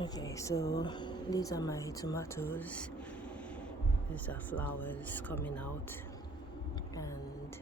Okay, so these are my tomatoes. These are flowers coming out, and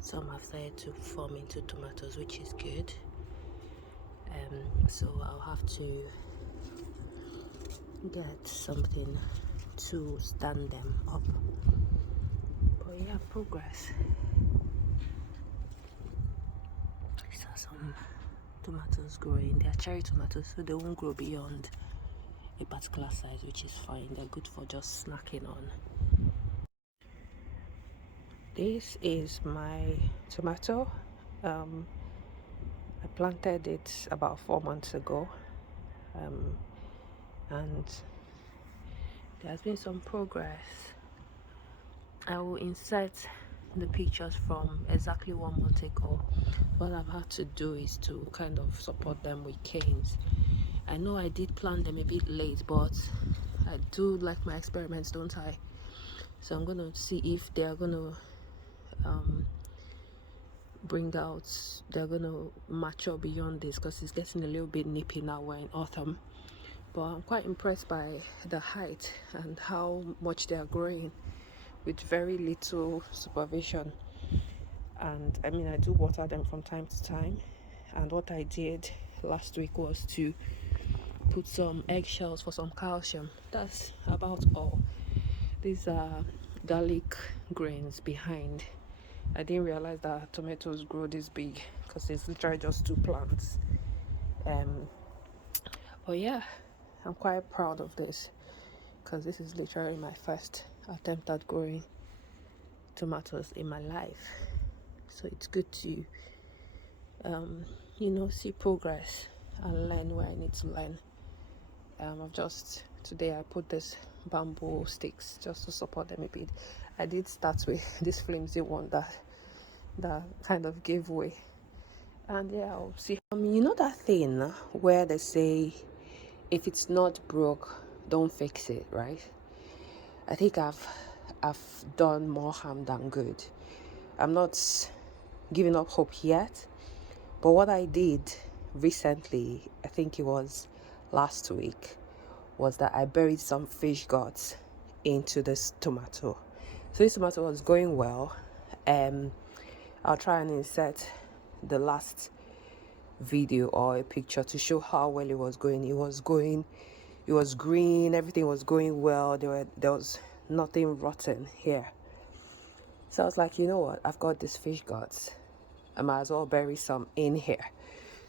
some have started to form into tomatoes, which is good. So I'll have to get something to stand them up. But yeah, progress. These are some tomatoes growing. They are cherry tomatoes, so they won't grow beyond a particular size, which is fine. They're good for just snacking on. This is my tomato. I planted it about 4 months ago, and there has been some progress. I will insert the pictures from exactly 1 month ago. What I've had to do is to kind of support them with canes. I know I did plant them a bit late, but I do like my experiments, don't I? So I'm gonna see if they are gonna they're gonna mature beyond this, because it's getting a little bit nippy now. We're in autumn, but I'm quite impressed by the height and how much they are growing with very little supervision. And I mean, I do water them from time to time, and what I did last week was to put some eggshells for some calcium. That's about all. These are garlic grains behind. I didn't realize that tomatoes grow this big, because it's literally just two plants. But yeah, I'm quite proud of this, because this is literally my first attempt at growing tomatoes in my life. So it's good to see progress and learn where I need to learn. I've just today I put this bamboo sticks just to support them a bit. I did start with this flimsy one that kind of gave way, and yeah, I'll see. You know that thing where they say, if it's not broke, don't fix it, right? I think I've done more harm than good. I'm not giving up hope yet, but what I did recently, I think it was last week, was that I buried some fish guts into this tomato. So this tomato was going well. I'll try and insert the last video or a picture to show how well it was going. It was green, everything was going well. There was nothing rotten here. So I was like, you know what, I've got these fish guts, I might as well bury some in here.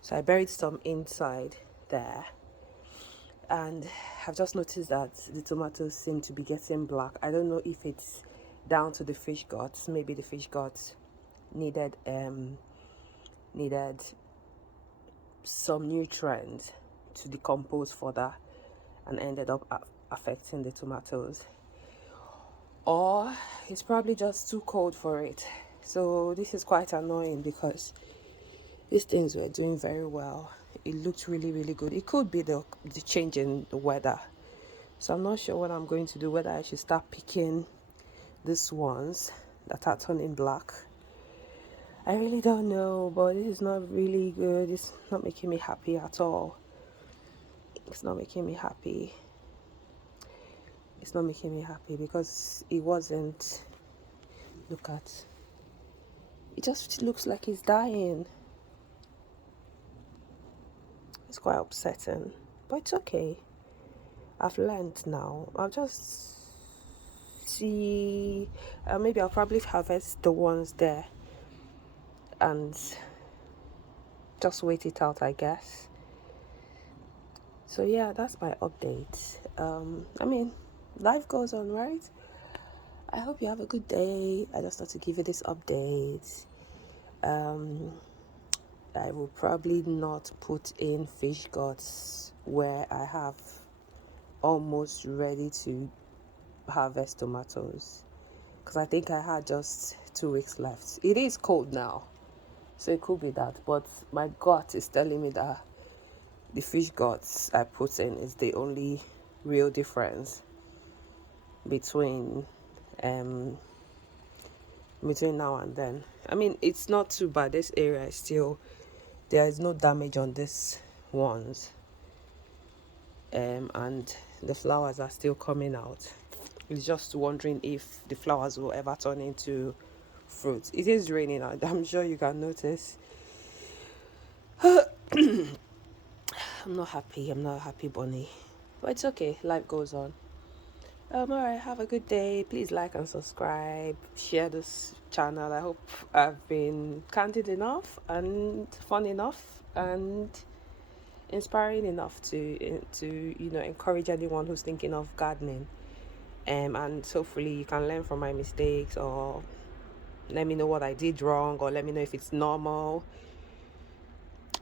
So I buried some inside there, and I've just noticed that the tomatoes seem to be getting black. I don't know if it's down to the fish guts. Maybe the fish guts needed some nutrients to decompose further and ended up affecting the tomatoes, or it's probably just too cold for it. So this is quite annoying, because these things were doing very well. It looked really, really good. It could be the change in the weather. So I'm not sure what I'm going to do, whether I should start picking these ones that are turning black. I really don't know, but this is not really good. It's not making me happy at all. It's not making me happy. It's not making me happy because it wasn't. Look at. It just looks like it's dying. It's quite upsetting, but it's okay. I've learned now. I'll just see. Maybe I'll probably harvest the ones there and just wait it out, I guess. So yeah, that's my update. I mean, life goes on, right? I hope you have a good day. I just thought to give you this update. I will probably not put in fish guts where I have almost ready to harvest tomatoes, because I think I had just 2 weeks left. It is cold now, so it could be that, but my gut is telling me that the fish guts I put in is the only real difference between now and then. I mean, it's not too bad. This area is still there is no damage on these ones, and the flowers are still coming out. It's just wondering if the flowers will ever turn into fruit. It is raining out. I'm sure you can notice. I'm not happy. I'm not a happy bunny. But it's okay. Life goes on. Alright, have a good day. Please like and subscribe. Share this channel. I hope I've been candid enough and fun enough and inspiring enough to encourage anyone who's thinking of gardening. And hopefully you can learn from my mistakes, or let me know what I did wrong, or let me know if it's normal.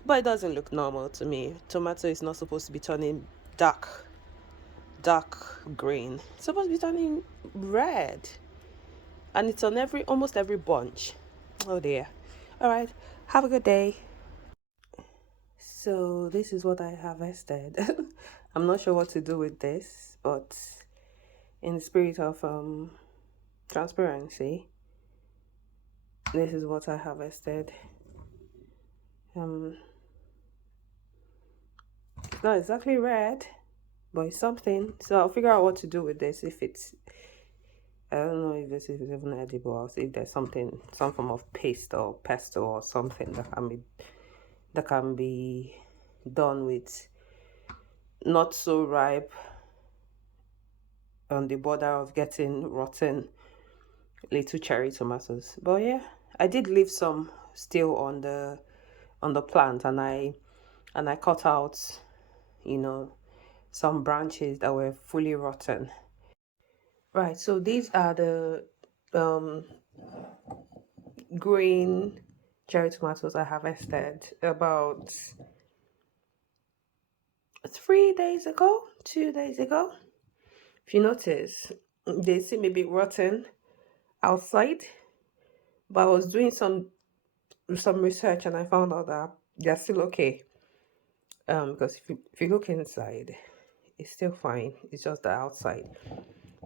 But it doesn't look normal to me. Tomato is not supposed to be turning dark green. It's supposed to be turning red, and it's on almost every bunch. Oh dear. All right, have a good day. So this is what I harvested. I'm not sure what to do with this, but in the spirit of transparency, this is what I harvested. It's not exactly red, but it's something. So I'll figure out what to do with this. If it's, I don't know if this is even edible. I'll see if there's some form of paste or pesto or something that can be done with not so ripe, on the border of getting rotten little cherry tomatoes. But yeah, I did leave some still on the plant, and I cut out, some branches that were fully rotten. Right, so these are the green cherry tomatoes I harvested about 2 days ago. If you notice, they seem a bit rotten outside, but I was doing some research and I found out that they're still okay. Because if you look inside, it's still fine. It's just the outside.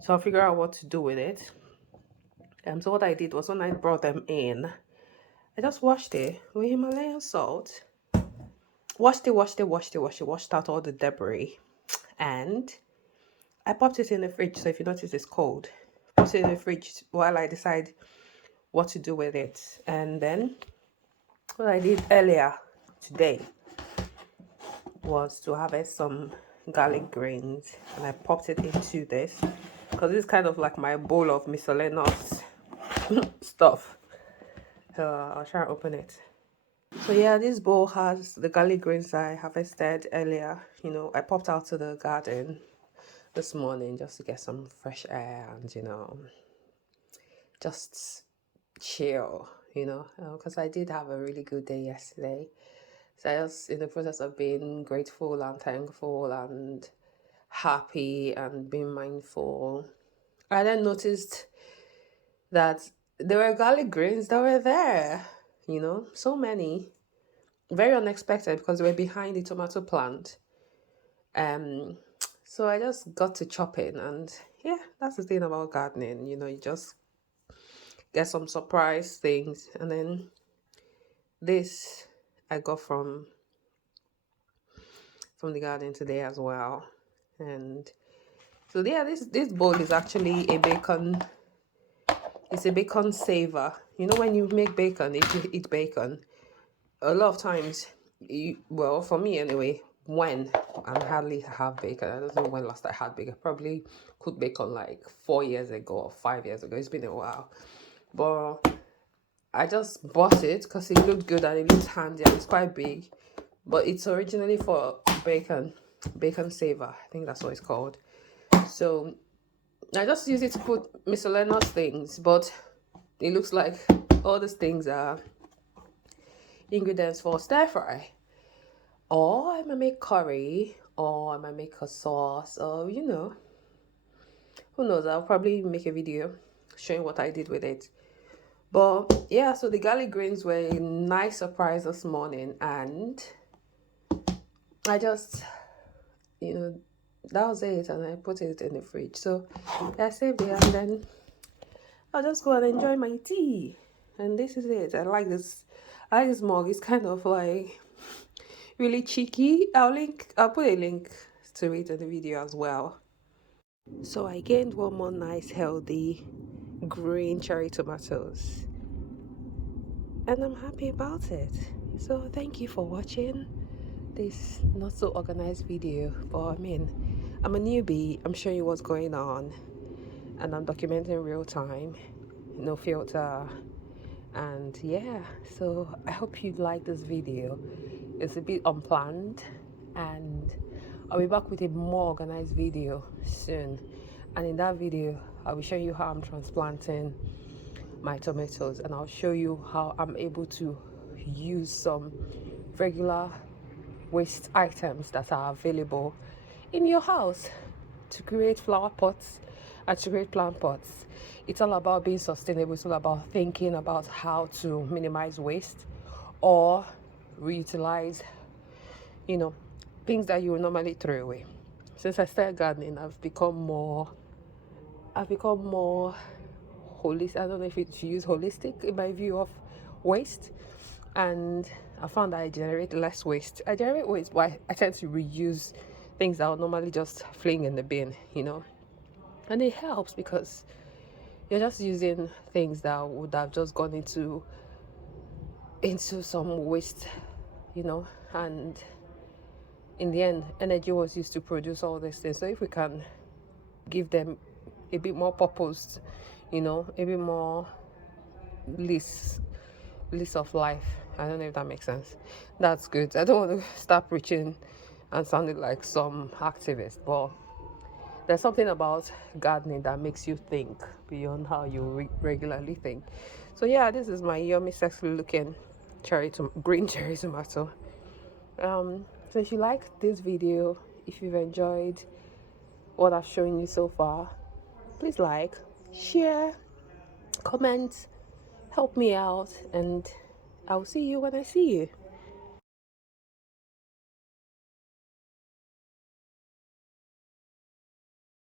So I'll figure out what to do with it. So what I did was, when I brought them in, I just washed it with Himalayan salt. Washed out all the debris, and I popped it in the fridge. So if you notice, it's cold. Put it in the fridge while I decide what to do with it. And then what I did earlier today was to harvest some garlic greens, and I popped it into this because this is kind of like my bowl of miscellaneous stuff. So I'll try and open it. So yeah, this bowl has the garlic greens I harvested earlier. I popped out to the garden this morning just to get some fresh air and just chill, because I did have a really good day yesterday. So I was in the process of being grateful and thankful and happy and being mindful. I then noticed that there were garlic greens that were there, so many. Very unexpected because they were behind the tomato plant. So I just got to chopping, and yeah, that's the thing about gardening. You just get some surprise things. And then this I got from the garden today as well. And so yeah, this bowl is actually a bacon. It's a bacon saver. When you make bacon, if you eat bacon, a lot of times, well, for me anyway, when I hardly have bacon. I don't know when last I had bacon. Probably cooked bacon like 4 years ago or 5 years ago. It's been a while. But I just bought it because it looked good and it looked handy and it's quite big. But it's originally for bacon saver. I think that's what it's called. So I just use it to put miscellaneous things, but it looks like all these things are ingredients for stir fry. Or I might make curry, or I might make a sauce, or who knows, I'll probably make a video showing what I did with it. But yeah, so the garlic greens were a nice surprise this morning, and I just, that was it, and I put it in the fridge. So I saved it, and then I'll just go and enjoy my tea. And this is it. I like this mug. It's kind of like really cheeky. I'll put a link to it in the video as well. So I gained one more nice healthy green cherry tomatoes, and I'm happy about it. So thank you for watching this not so organized video, but I mean, I'm a newbie, I'm showing you what's going on, and I'm documenting real time, no filter. And yeah, so I hope you like this video. It's a bit unplanned, and I'll be back with a more organized video soon. And in that video, I'll be showing you how I'm transplanting my tomatoes, and I'll show you how I'm able to use some regular waste items that are available in your house to create flower pots and to create plant pots. It's all about being sustainable. It's all about thinking about how to minimize waste or reutilize, things that you would normally throw away. Since I started gardening, I've become more holistic. I don't know if it's use holistic in my view of waste, and I found that I generate less waste. I generate waste, but I tend to reuse things that I would normally just fling in the bin, and it helps because you're just using things that would have just gone into some waste, and in the end, energy was used to produce all these things. So if we can give them a bit more purpose, a bit more lease of life. I don't know if that makes sense. That's good. I don't want to start preaching and sounding like some activist, but there's something about gardening that makes you think beyond how you regularly think. So yeah, this is my yummy, sexy looking green cherry tomato. So if you like this video, if you've enjoyed what I've shown you so far, please like, share, comment, help me out, and I'll see you when I see you.